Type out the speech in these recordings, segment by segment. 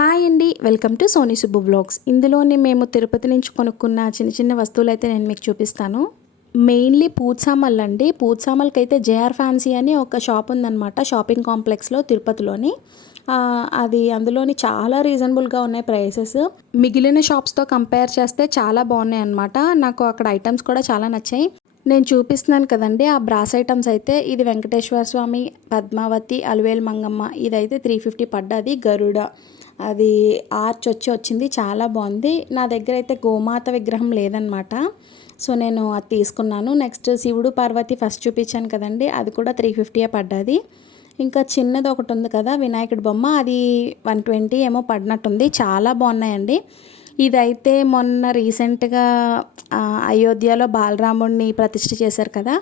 Hi అండి welcome to Soni Subbu blogs. ఇందులోని మేము తిరుపతి నుంచి కొనుక్కున్న చిన్న చిన్న వస్తువులు అయితే నేను మీకు చూపిస్తాను. మెయిన్లీ పూత్సామల్ అండి. పూత్సామల్కి అయితే జేఆర్ ఫ్యాన్సీ అని ఒక షాప్ ఉందన్నమాట షాపింగ్ కాంప్లెక్స్లో తిరుపతిలోని. అది అందులోని చాలా రీజనబుల్గా ఉన్నాయి ప్రైసెస్. మిగిలిన షాప్స్తో కంపేర్ చేస్తే చాలా బాగున్నాయి అన్నమాట. నాకు అక్కడ ఐటమ్స్ కూడా చాలా నచ్చాయి. నేను చూపిస్తున్నాను కదండి ఆ బ్రాస్ ఐటమ్స్ అయితే. ఇది వెంకటేశ్వర స్వామి పద్మావతి అలవేలు మంగమ్మ. ఇదైతే త్రీ ఫిఫ్టీ పడ్డది గరుడ. అది ఆర్చ్ వచ్చి వచ్చింది చాలా బాగుంది. నా దగ్గర అయితే గోమాత విగ్రహం లేదనమాట సో నేను అది తీసుకున్నాను. నెక్స్ట్ శివుడు పార్వతి ఫస్ట్ చూపించాను కదండి అది కూడా త్రీ ఫిఫ్టీయే పడ్డది. ఇంకా చిన్నది ఒకటి ఉంది కదా వినాయకుడి బొమ్మ అది వన్ ట్వంటీ ఏమో పడినట్టుంది. చాలా బాగున్నాయండి. ఇదైతే మొన్న రీసెంట్గా అయోధ్యలో బాలరాముడిని ప్రతిష్ఠ చేశారు కదా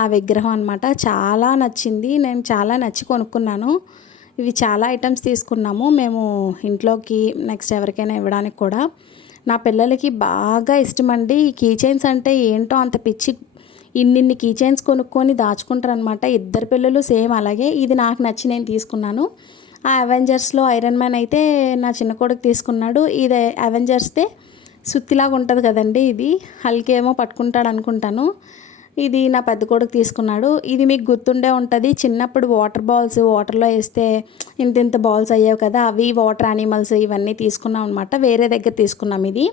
ఆ విగ్రహం అనమాట చాలా నచ్చింది నేను చాలా నచ్చి కొనుక్కున్నాను. ఇవి చాలా ఐటమ్స్ తీసుకున్నాము. మేము ఇంట్లోకి నెక్స్ట్ ఎవరికైనా ఇవ్వడానికి కూడా. నా పిల్లలకి బాగా ఇష్టమండి. ఈ కీ చైన్స్ అంటే ఏంటో అంత పిచ్చి ఇన్నిన్ని కీ చైన్స్ కొనుక్కొని దాచుకుంటారనమాట ఇద్దరు పిల్లలు సేమ్ అలాగే. ఇది నాకు నచ్చి నేను తీసుకున్నాను. ఆ అవెంజర్స్లో ఐరన్ మ్యాన్ అయితే నా చిన్న కొడుకు తీసుకున్నాడు. ఇది అవెంజర్స్దే సుత్తిలాగా ఉంటుంది కదండి ఇది. హల్కేమో పట్టుకుంటాడు అనుకుంటాను. ఇది నా పెద్ద కొడుకు తీసుకున్నాడు. ఇది మీకు గుర్తుండే ఉంటుంది. చిన్నప్పుడు వాటర్ బాల్స్ వాటర్లో వేస్తే ఇంత ఇంత బాల్స్ అయ్యావు కదా అవి వాటర్ యానిమల్స్ ఇవన్నీ తీసుకున్నాం అనమాట వేరే దగ్గర తీసుకున్నాం ఇది.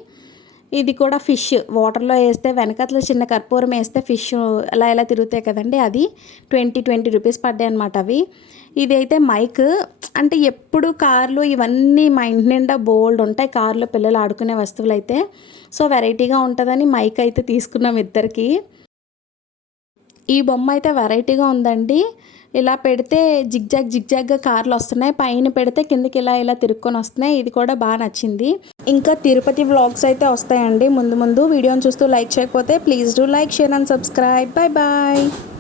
ఇది కూడా ఫిష్. వాటర్లో వేస్తే వెనకట్ల చిన్న కర్పూరం వేస్తే ఫిష్ అలా ఇలా తిరుగుతాయి కదండి అది. ట్వంటీ ట్వంటీ రూపీస్ పడ్డాయి అనమాట అవి. ఇది అయితే మైక్. అంటే ఎప్పుడు కార్లు ఇవన్నీ మా ఇంటి నిండా బోల్డ్ ఉంటాయి. కార్లో పిల్లలు ఆడుకునే వస్తువులు అయితే సో వెరైటీగా ఉంటుందని మైక్ అయితే తీసుకున్నాం ఇద్దరికి. ఈ బొమ్మ అయితే వెరైటీగా ఉందండి. ఇలా పెడితే జిగ్జాగ్ జిగ్జాగ్గా కార్లు వస్తున్నాయి. పైన పెడితే కిందకి ఇలా ఇలా తిరుక్కొని వస్తున్నాయి. ఇది కూడా బాగా నచ్చింది. ఇంకా తిరుపతి వ్లాగ్స్ అయితే వస్తాయండి. ముందు ముందు వీడియోని చూస్తూ లైక్ చేయకపోతే please do like share and subscribe. Bye bye.